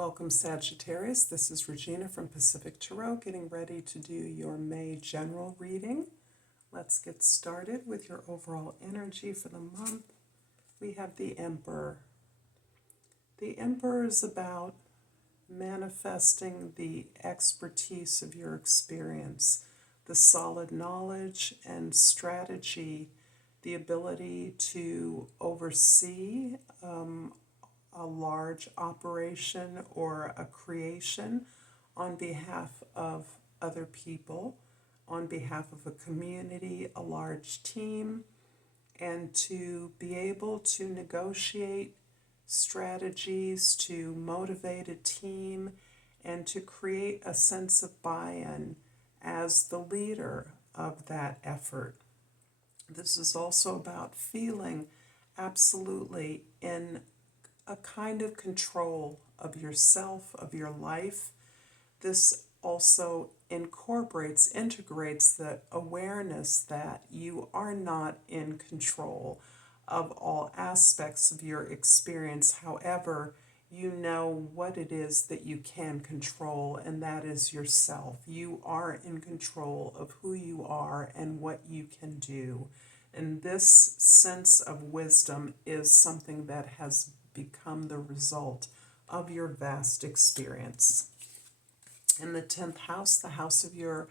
Welcome, Sagittarius. This is Regina from Pacific Tarot, getting ready to do your May General reading. Let's get started with your overall energy for the month. We have the Emperor. The Emperor is about manifesting the expertise of your experience, the solid knowledge and strategy, the ability to oversee a large operation or a creation on behalf of other people, on behalf of a community, a large team, and to be able to negotiate strategies to motivate a team and to create a sense of buy-in as the leader of that effort. This is also about feeling absolutely in a kind of control of yourself, of your life. This also integrates the awareness that you are not in control of all aspects of your experience. However, you know what it is that you can control, and that is yourself. You are in control of who you are and what you can do. And this sense of wisdom is something that has become the result of your vast experience. In the 10th house, the house of your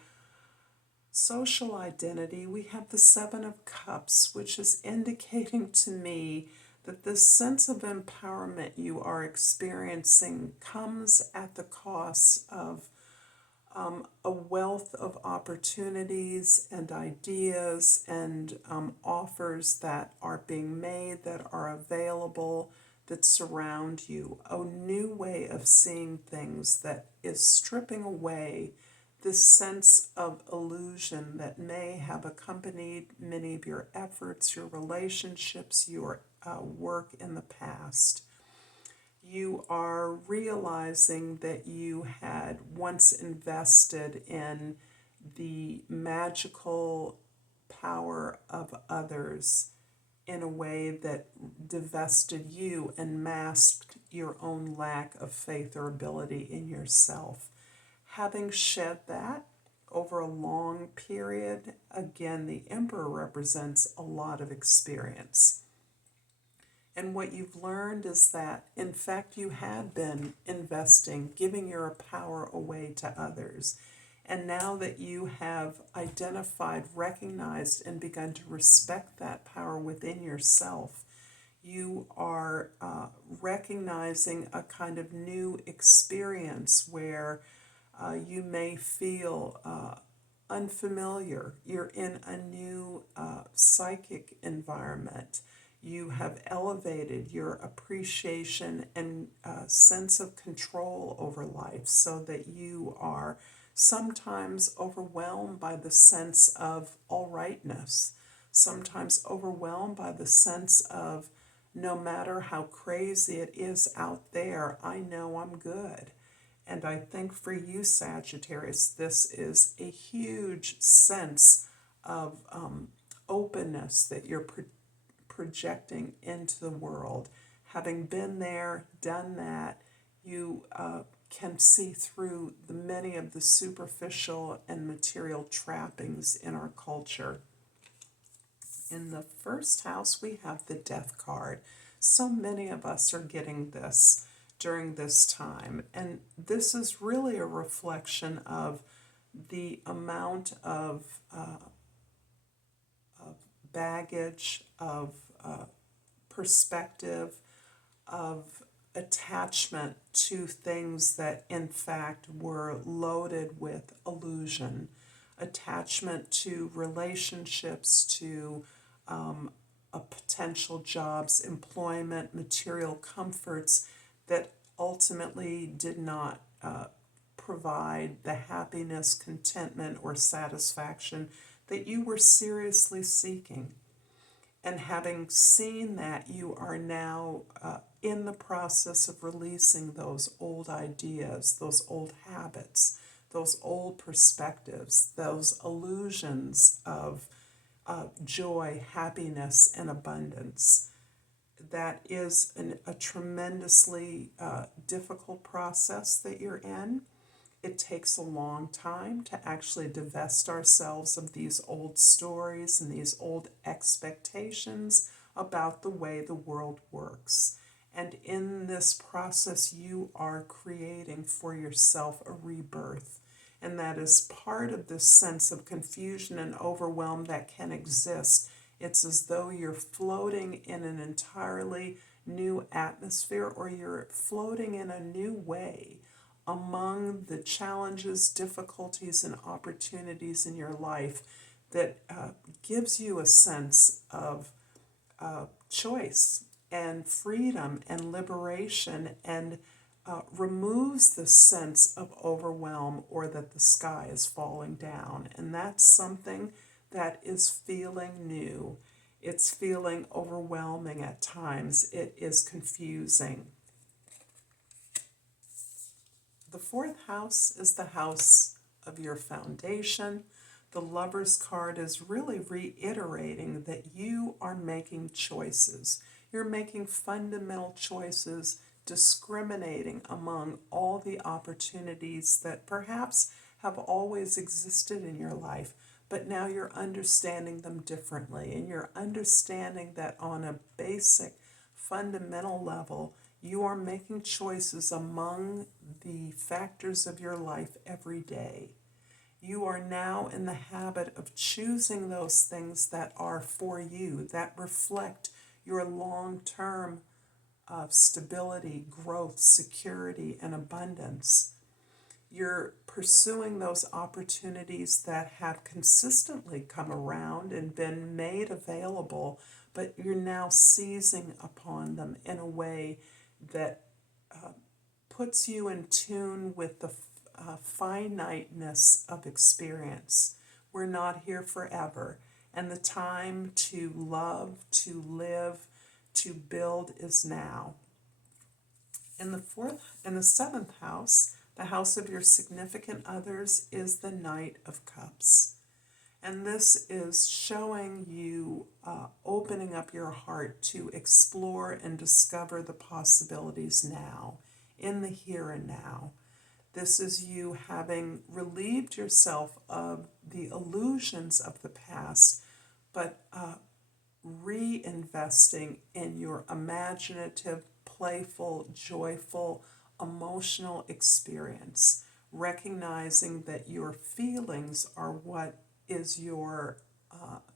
social identity, we have the Seven of Cups, which is indicating to me that this sense of empowerment you are experiencing comes at the cost of a wealth of opportunities and ideas and offers that are being made, that are available, that surround you. A new way of seeing things that is stripping away this sense of illusion that may have accompanied many of your efforts, your relationships, your work in the past. You are realizing that you had once invested in the magical power of others in a way that divested you and masked your own lack of faith or ability in yourself. Having shed that over a long period, again, the Emperor represents a lot of experience. And what you've learned is that, in fact, you had been investing, giving your power away to others. And now that you have identified, recognized, and begun to respect that power within yourself, you are recognizing a kind of new experience where you may feel unfamiliar. You're in a new psychic environment. You have elevated your appreciation and sense of control over life so that you are sometimes overwhelmed by the sense of all rightness, sometimes overwhelmed by the sense of no matter how crazy it is out there, I know I'm good. And I think for you, Sagittarius, this is a huge sense of openness that you're projecting into the world. Having been there, done that, you can see through many of the superficial and material trappings in our culture. In the first house, we have the Death card. So many of us are getting this during this time. And this is really a reflection of the amount of baggage, of perspective, of attachment to things that in fact were loaded with illusion, attachment to relationships, to potential jobs, employment, material comforts that ultimately did not provide the happiness, contentment, or satisfaction that you were seriously seeking. And having seen that, you are now in the process of releasing those old ideas, those old habits, those old perspectives, those illusions of joy, happiness, and abundance. that is a tremendously difficult process that you're in. It takes a long time to actually divest ourselves of these old stories and these old expectations about the way the world works. And in this process, you are creating for yourself a rebirth. And that is part of this sense of confusion and overwhelm that can exist. It's as though you're floating in an entirely new atmosphere, or you're floating in a new way among the challenges, difficulties, and opportunities in your life that gives you a sense of choice and freedom and liberation, and removes the sense of overwhelm or that the sky is falling down. And that's something that is feeling new. It's feeling overwhelming at times. It is confusing. The fourth house is the house of your foundation. The Lover's card is really reiterating that you are making choices. You're making fundamental choices, discriminating among all the opportunities that perhaps have always existed in your life, but now you're understanding them differently, and you're understanding that on a basic, fundamental level, you are making choices among the factors of your life every day. You are now in the habit of choosing those things that are for you, that reflect your long-term stability, growth, security, and abundance. You're pursuing those opportunities that have consistently come around and been made available, but you're now seizing upon them in a way that puts you in tune with the finiteness of experience. We're not here forever, and the time to love, to live, to build is now. In the seventh house, the house of your significant others, is the Knight of Cups. And this is showing you opening up your heart to explore and discover the possibilities now, in the here and now. This is you having relieved yourself of the illusions of the past, but reinvesting in your imaginative, playful, joyful, emotional experience, recognizing that your feelings are what is your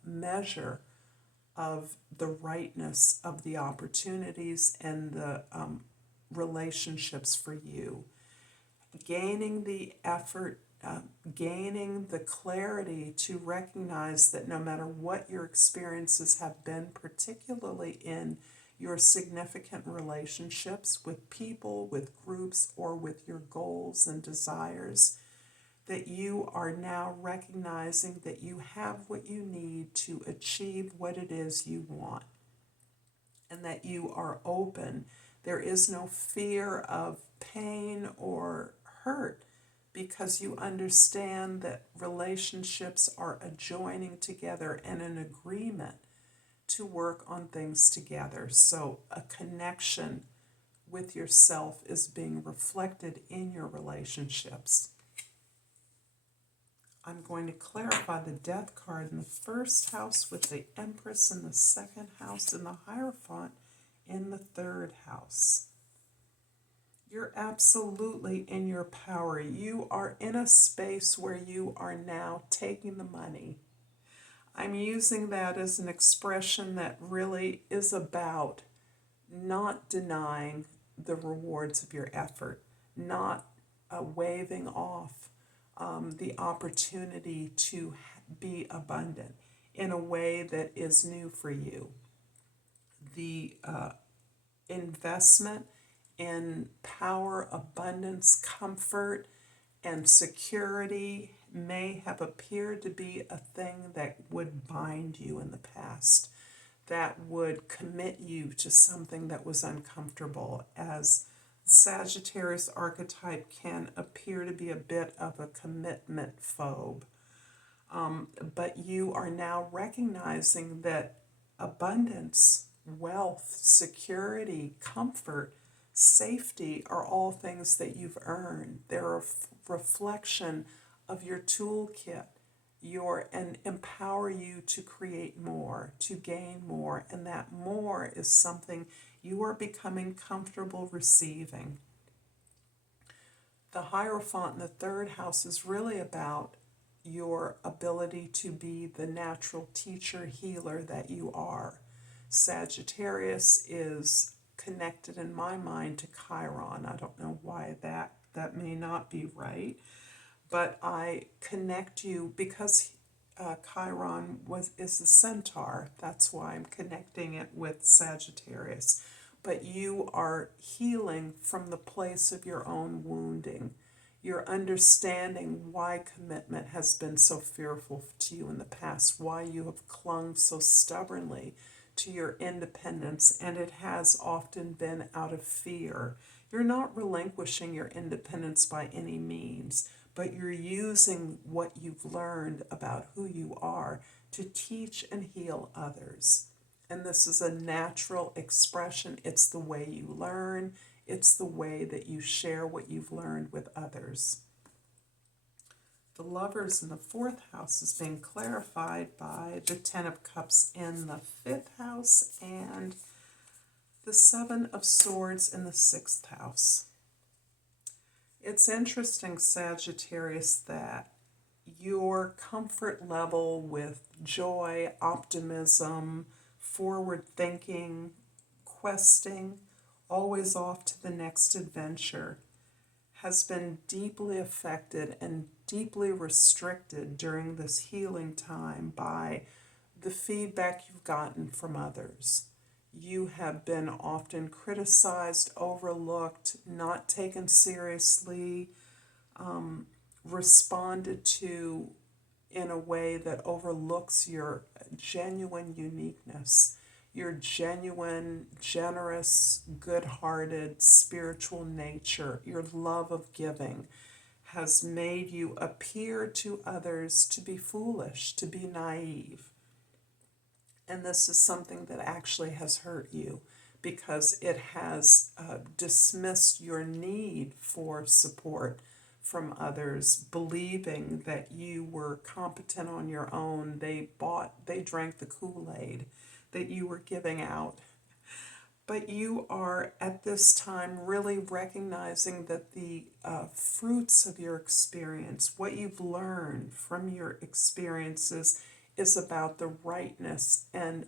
measure of the rightness of the opportunities and the relationships for you. Gaining the effort, gaining the clarity to recognize that no matter what your experiences have been, particularly in your significant relationships with people, with groups, or with your goals and desires, that you are now recognizing that you have what you need to achieve what it is you want, and that you are open. There is no fear of pain or hurt, because you understand that relationships are a joining together and an agreement to work on things together. So a connection with yourself is being reflected in your relationships. I'm going to clarify the Death card in the first house with the Empress in the second house and the Hierophant in the third house. You're absolutely in your power. You are in a space where you are now taking the money. I'm using that as an expression that really is about not denying the rewards of your effort, not waving off the opportunity to be abundant in a way that is new for you. The investment in power, abundance, comfort, and security may have appeared to be a thing that would bind you in the past, that would commit you to something that was uncomfortable, as Sagittarius archetype can appear to be a bit of a commitment phobe. But you are now recognizing that abundance wealth, security, comfort, safety are all things that you've earned. They're a reflection of your toolkit, and empower you to create more, to gain more, and that more is something you are becoming comfortable receiving. The Hierophant in the third house is really about your ability to be the natural teacher, healer that you are. Sagittarius is connected in my mind to Chiron. I don't know why that may not be right, but I connect you because Chiron is the centaur. That's why I'm connecting it with Sagittarius. But you are healing from the place of your own wounding. You're understanding why commitment has been so fearful to you in the past, why you have clung so stubbornly to your independence, and it has often been out of fear. You're not relinquishing your independence by any means, but you're using what you've learned about who you are to teach and heal others. And this is a natural expression. It's the way you learn. It's the way that you share what you've learned with others. The Lovers in the fourth house is being clarified by the Ten of Cups in the fifth house and the Seven of Swords in the sixth house. It's interesting, Sagittarius, that your comfort level with joy, optimism, forward thinking, questing, always off to the next adventure, has been deeply affected and deeply restricted during this healing time by the feedback you've gotten from others. You have been often criticized, overlooked, not taken seriously, responded to in a way that overlooks your genuine uniqueness, your genuine, generous, good-hearted, spiritual nature, your love of giving has made you appear to others to be foolish, to be naive. And this is something that actually has hurt you because it has dismissed your need for support from others, believing that you were competent on your own. They drank the Kool-Aid that you were giving out. But you are at this time really recognizing that the fruits of your experience, what you've learned from your experiences, is about the rightness and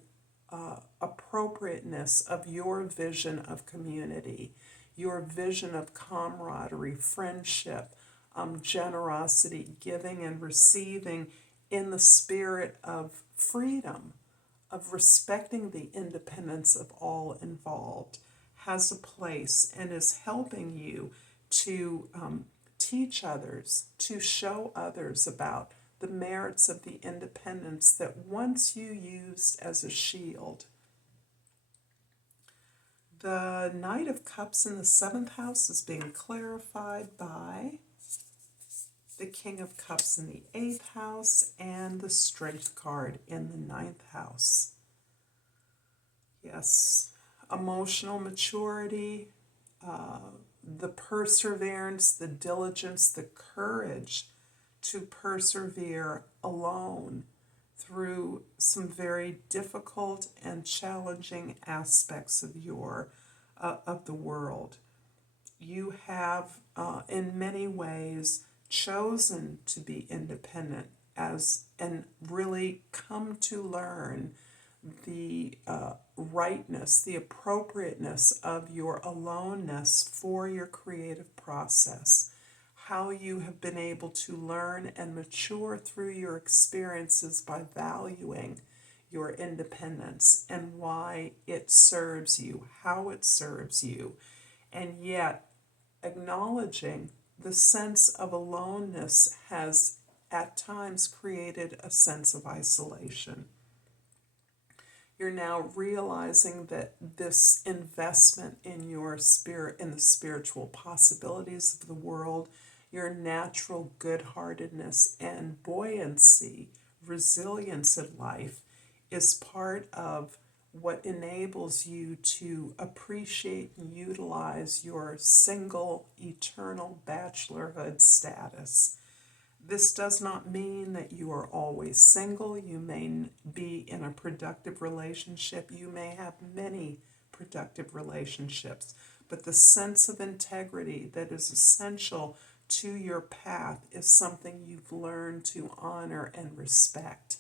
appropriateness of your vision of community, your vision of camaraderie, friendship, generosity, giving and receiving in the spirit of freedom, of respecting the independence of all involved, has a place and is helping you to teach others, to show others about the merits of the independence that once you used as a shield. The Knight of Cups in the seventh house is being clarified by the King of Cups in the eighth house and the Strength card in the ninth house. Yes, emotional maturity, the perseverance, the diligence, the courage to persevere alone through some very difficult and challenging aspects of the world. You have, in many ways, chosen to be independent and really come to learn the rightness, the appropriateness of your aloneness for your creative process. How you have been able to learn and mature through your experiences by valuing your independence and why it serves you, how it serves you, and yet acknowledging the sense of aloneness has at times created a sense of isolation. You're now realizing that this investment in your spirit, in the spiritual possibilities of the world, your natural good-heartedness and buoyancy, resilience in life, is part of what enables you to appreciate and utilize your single eternal bachelorhood status. This does not mean that you are always single. You may be in a productive relationship. You may have many productive relationships. But the sense of integrity that is essential to your path is something you've learned to honor and respect.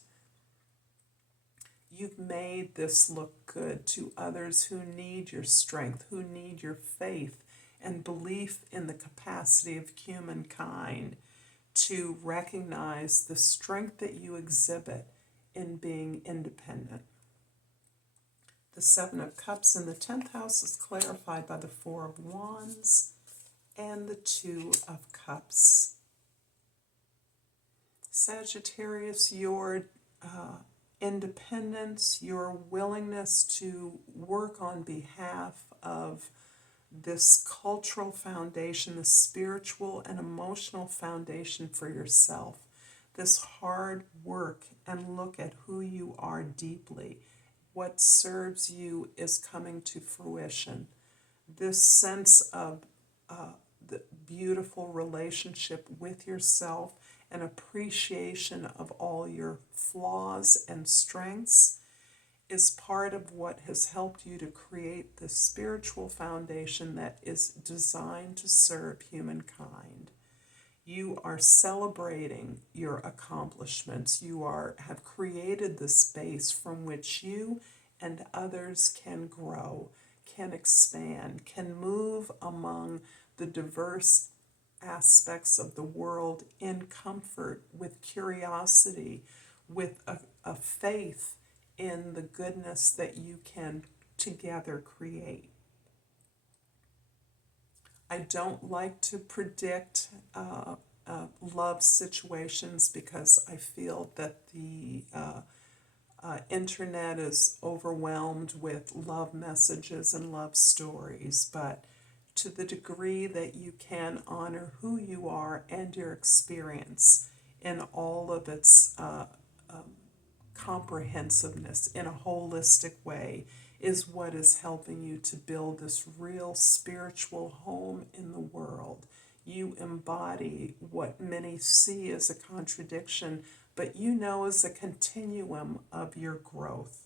You've made this look good to others who need your strength, who need your faith and belief in the capacity of humankind to recognize the strength that you exhibit in being independent. The Seven of Cups in the 10th house is clarified by the Four of Wands and the Two of Cups. Sagittarius, your independence, your willingness to work on behalf of this cultural foundation, the spiritual and emotional foundation for yourself, this hard work and look at who you are deeply, what serves you is coming to fruition. This sense of the beautiful relationship with yourself and appreciation of all your flaws and strengths is part of what has helped you to create the spiritual foundation that is designed to serve humankind. You are celebrating your accomplishments. You have created the space from which you and others can grow, can expand, can move among the diverse aspects of the world in comfort, with curiosity, with a faith in the goodness that you can together create. I don't like to predict love situations because I feel that the internet is overwhelmed with love messages and love stories, but to the degree that you can honor who you are and your experience in all of its comprehensiveness in a holistic way is what is helping you to build this real spiritual home in the world. You embody what many see as a contradiction, but you know as a continuum of your growth.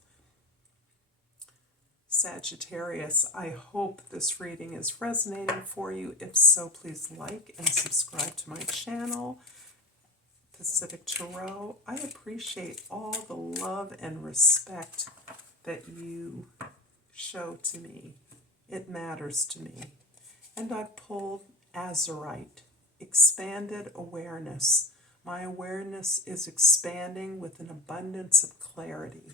Sagittarius, I hope this reading is resonating for you. If so, please like and subscribe to my channel, Pacific Tarot. I appreciate all the love and respect that you show to me. It matters to me. And I pulled Azurite, expanded awareness. My awareness is expanding with an abundance of clarity.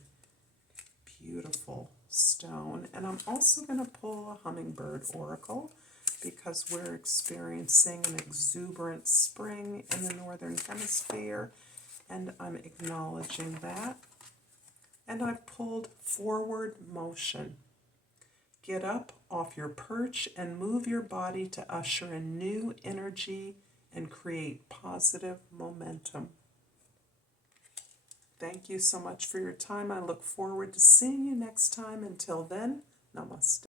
Beautiful stone. And I'm also going to pull a hummingbird oracle because we're experiencing an exuberant spring in the northern hemisphere, and I'm acknowledging that. And I've pulled forward motion. Get up off your perch and move your body to usher in new energy and create positive momentum. Thank you so much for your time. I look forward to seeing you next time. Until then, Namaste.